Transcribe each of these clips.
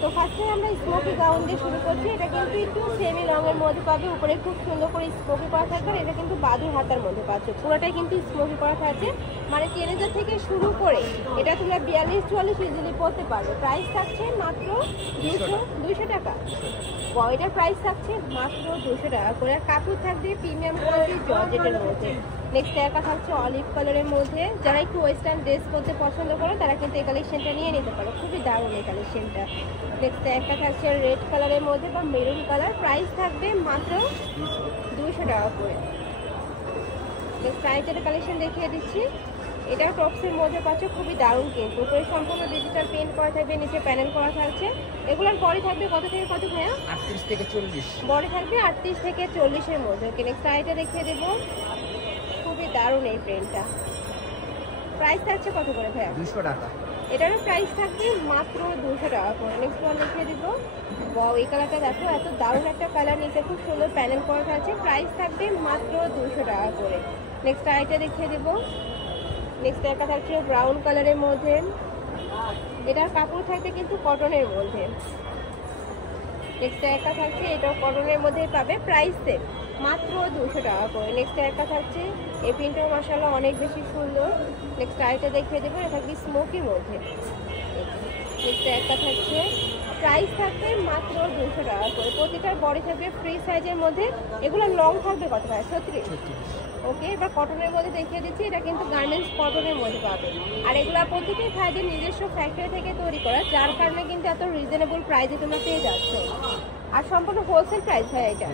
তো ফার্স্টে আমরা স্মোকি গাউন দিয়ে শুরু করছি। এটা কিন্তু একটু সেমি রঙের মধ্যে পাবে, উপরে খুব সুন্দর করে স্মোকি করা থাকবে। এটা কিন্তু বাদুর হাতার মধ্যে পাচ্ছে, পুরোটাই কিন্তু স্মোকি করা থাকছে, মানে 10,000 থেকে শুরু করে এটা তোমরা 42-44 ইজিলি পড়তে পারবে। প্রাইস থাকছে মাত্র 200 টাকা। এটার প্রাইস থাকছে মাত্র 200 টাকা করে। আর কাপড় থাকবে প্রিমিয়াম কোয়ালিটির জর্জেটের মধ্যে। নেক্সট একটা থাকছে অলিভ কালারের মধ্যে। যারা একটু ওয়েস্টার্ন ড্রেস করতে পছন্দ করো তারা কিন্তু এই কালেকশনটা নিয়ে নিতে পারো, খুবই দারুণ এই কালেকশনটা। নেক্সট একটা থাকছে রেড কালারের মধ্যে বা মেরুন কালার, প্রাইস থাকবে মাত্র 200 টাকা করে। নেক্সট আইটের কালেকশন দেখিয়ে দিচ্ছি। এটা টপসের মধ্যে পাচ্ছ, খুবই দারুণ কিন্তু। উপরে সম্পূর্ণ ডিজিটাল পেন্ট করা থাকবে, নিচে প্যানেল করা থাকছে। এগুলোর বডি থাকবে কত থেকে কত ভাইয়া? 38 থেকে 40। বডি থাকবে 38 থেকে 40-এর মধ্যে। ওকে, নেক্সট আইটা দেখিয়ে দেবো। খুবই দারুণ এই প্রিন্টটা। প্রাইস থাকছে কত করে ভাইয়া? 200 টাকা। এটারও প্রাইস থাকবে মাত্র 200 টাকা করে। নেক্সট ওয়ান দেখিয়ে দিব। ওয়াও, এই কালারটা দেখো, এত দারুণ একটা কালার, নিচে খুব সুন্দর প্যানেল করা থাকছে। প্রাইস থাকবে মাত্র 200 টাকা করে। নেক্সট আইটা দেখিয়ে দেবো। নেক্সট একটা থাকছে ব্রাউন কালারের মধ্যে। এটার কাপড় থাকবে কিন্তু কটনের মধ্যে। নেক্সট একটা থাকছে, এটাও কটনের মধ্যে পাবে, প্রাইস সেম মাত্র 200 টাকা করে। নেক্সট একটা থাকছে, এই প্রিন্টটাও মাশাআল্লাহ অনেক বেশি সুন্দর। নেক্সট আইটা দেখিয়ে দেবো, এটা থাকবে স্মোকির মধ্যে। নেক্সট একটা থাকছে, প্রাইস থাকবে মাত্র 200 টাকা করে। প্রতিটার বডি থাকবে ফ্রি সাইজের মধ্যে। এগুলো লং থাকবে কত টাকা? 36। ওকে, এবার কটনের মধ্যে দেখিয়ে দিচ্ছি। এটা কিন্তু গার্মেন্টস কটনের মধ্যে পাবে। আর এগুলো প্রতিটাই ভাইদের নিজস্ব ফ্যাক্টরি থেকে তৈরি করা, যার কারণে কিন্তু এত রিজনেবল প্রাইসে তোমরা পেয়ে যাচ্ছ। আর সম্পূর্ণ হোলসেল প্রাইস হয় এটা।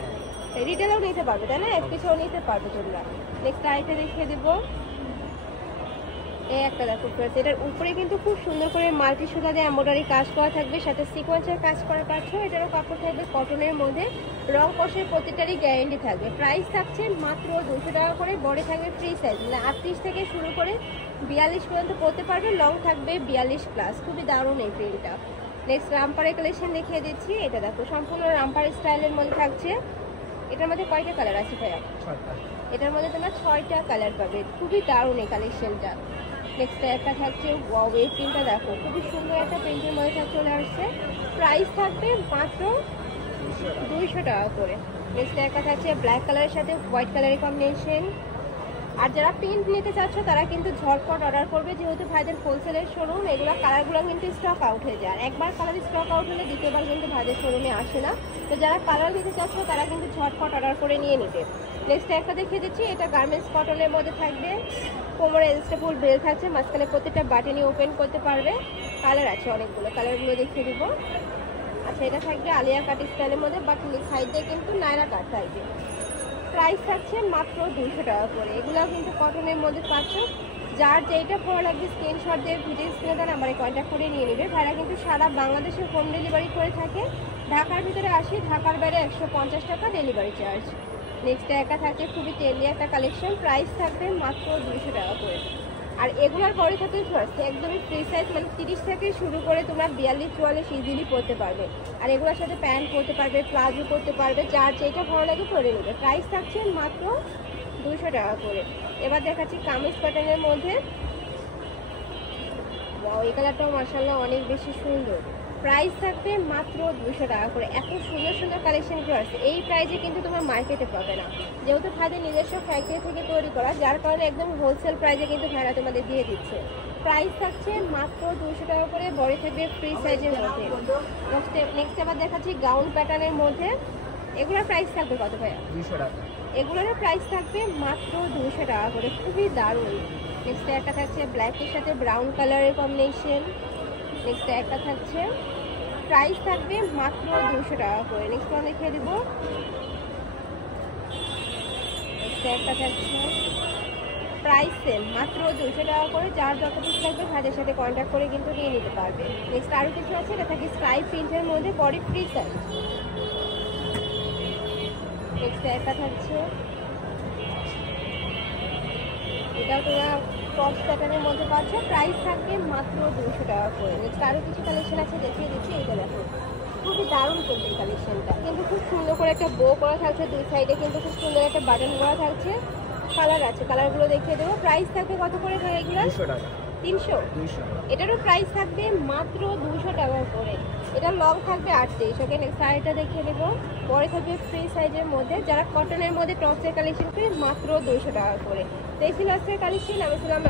রিটেলও নিতে পারবে, তাই না? এক পিসও নিতে পারবে তোমরা। নেক্সট আইটা দেখিয়ে দেবো। এই একটা দেখো, এটার উপরে কিন্তু খুব সুন্দর করে মাল্টি সুতা দিয়ে এমব্রয়ডারি কাজ করা থাকবে, সাথে সিকোয়েন্সের কাজ করা পাচ্ছ। এটারও কাপড় থাকবে কটনের মধ্যে, রং কষের প্রতিটারই গ্যারেন্টি থাকবে। প্রাইস থাকছে মাত্র 200 টাকা করে। বডি থাকবে ফ্রি সাইজ, মানে 38 থেকে শুরু করে 42 পর্যন্ত পরতে পারবে, লং থাকবে 42+। খুবই দারুণ এই প্রিন্টটা। নেক্সট রামপারের কালেকশন দেখিয়ে দিচ্ছি। এটা দেখো, সম্পূর্ণ রামপার স্টাইলের মধ্যে থাকছে। এটার মধ্যে কয়টা কালার আছে ভাইয়া? 6টা। এটার মধ্যে তোমরা 6টা কালার পাবে, খুবই দারুণ এই কালেকশনটা। নেক্সট একটা থাকছে, ওয়াও, এই প্রিন্টটা দেখো, খুবই সুন্দর একটা প্রিন্টের মধ্যে চলে আসছে। প্রাইস থাকবে মাত্র 200 টাকা করে। নেক্সট একটা থাকছে ব্ল্যাক কালারের সাথে হোয়াইট কালারের কম্বিনেশন। আর যারা প্রিন্ট নিতে চাচ্ছ তারা কিন্তু ঝটপট অর্ডার করবে, যেহেতু ভাইদের হোলসেলের শোরুম। এগুলো কালারগুলো কিন্তু স্টক আউট হয়ে যায়, একবার কালার স্টক আউট হলে দ্বিতীয়বার কিন্তু ভাইদের শোরুমে আসে না। তো যারা কালার নিতে চাচ্ছ তারা কিন্তু ঝটপট অর্ডার করে নিয়ে নিতে। নেক্সট একটা দেখিয়ে দিচ্ছি। এটা গার্মেন্টস কটনের মধ্যে থাকবে, কোমরে এলস্টেবল বেল থাকছে, মাঝখানে প্রত্যেকটা বাটনই ওপেন করতে পারবে। কালার আছে অনেকগুলো, কালারগুলো দেখিয়ে দিব। আচ্ছা, এটা থাকবে আলিয়া কাট স্টাইলের মধ্যে, বাট সাইড দিয়ে কিন্তু নায়রা কাট থাকবে। প্রাইস থাকছে মাত্র 200 টাকা করে। এগুলোও কিন্তু কটনের মধ্যে পাচ্ছ। যার যেইটা ভালো লাগবে স্ক্রিনশট দিয়ে ভিডিও স্ক্রিনে দেওয়ার নাম্বারে কন্ট্যাক্ট করে নিয়ে নেবে। ভাইরা কিন্তু সারা বাংলাদেশে হোম ডেলিভারি করে থাকে। ঢাকার ভিতরে 80, ঢাকার বাইরে 150 টাকা ডেলিভারি চার্জ। নেক্সট একটা থাকছে খুবই টেলি একটা কালেকশন, প্রাইস থাকবে মাত্র 200 টাকা করে। আর এগুলোর পরে থাকবে ফার্স্ট একদমই ফ্রি সাইজ, মানে 30 থেকে শুরু করে তোমরা 42-44 ইজিলি পরতে পারবে। আর এগুলোর সাথে প্যান্ট পরতে পারবে, প্লাজো পরতে পারবে, যার যেটা ভালো লাগে পরে নেবে। প্রাইস থাকছে মাত্র 200 টাকা করে। এবার দেখাচ্ছি কামিজ প্যাটার্নের মধ্যে। এই কালারটাও মাশাআল্লাহ অনেক বেশি সুন্দর। প্রাইস থাকবে মাত্র 200 টাকা করে। এত সুন্দর সুন্দর কালেকশনগুলো আছে, এই প্রাইসে কিন্তু তোমার মার্কেটে পাবে না, যেহেতু ভাইদের নিজস্ব ফ্যাক্টরি থেকে তৈরি করা, যার কারণে একদম হোলসেল প্রাইসে কিন্তু ভাইরা তোমাদের দিয়ে দিচ্ছে। প্রাইস থাকছে মাত্র 200 টাকা করে। বডি থাকবে ফ্রি সাইজের মধ্যে। নেক্সট আবার দেখাচ্ছি গাউন প্যাটার্নের মধ্যে। এগুলোর প্রাইস থাকবে কত ভাইয়া? 200 টাকা। এগুলোর প্রাইস থাকবে মাত্র 200 টাকা করে, খুবই দারুণ। নেক্সট একটা থাকছে ব্ল্যাকের সাথে ব্রাউন কালারের কম্বিনেশন। নেক্সট একটা থাকছে, প্রাইস থাকবে মাত্র 200 টাকা করে। নেক্সট ওয়ান দেখিয়ে দিব। নেক্সট একটা থাকছে, প্রাইস সেম মাত্র 200 টাকা করে। যার যত পিস লাগবে ভাইদের সাথে কন্ট্যাক্ট করে কিন্তু নিয়ে নিতে পারবে। নেক্সট আরও কিছু আছে, এটা থাকে স্ট্রাইপ প্রিন্টের মধ্যে, বডি ফ্রি সাইজ। নেক্সট একটা থাকছে, এটাও তোমরা টপ প্যাটার্নের মধ্যে পাচ্ছ। প্রাইস থাকবে মাত্র 200 টাকা করে। নেক্সট আরও কিছু কালেকশন আছে, দেখিয়ে দিচ্ছি। এটা দেখো, খুবই দারুণ কিন্তু এই কালেকশনটা, কিন্তু খুব সুন্দর করে একটা বো করা থাকছে, দুই সাইডে কিন্তু খুব সুন্দর একটা বাটন করা থাকছে। কালার আছে, কালারগুলো দেখিয়ে দেবো। প্রাইস থাকবে কত করে ভাই এগুলো? 200 টাকা। 300? 200। এটারও প্রাইস থাকবে মাত্র 200 টাকা করে। এটা লং থাকবে 38। ওকে, নেক্সট শাড়িটা দেখিয়ে দেবো। পরে থাকবে ফ্রি সাইজের মধ্যে, যারা কটনের মধ্যে টপসের কালেকশন করে মাত্র 200 টাকা করে। তো এই ছিল আজকের কালেকশন। আমি ছিলাম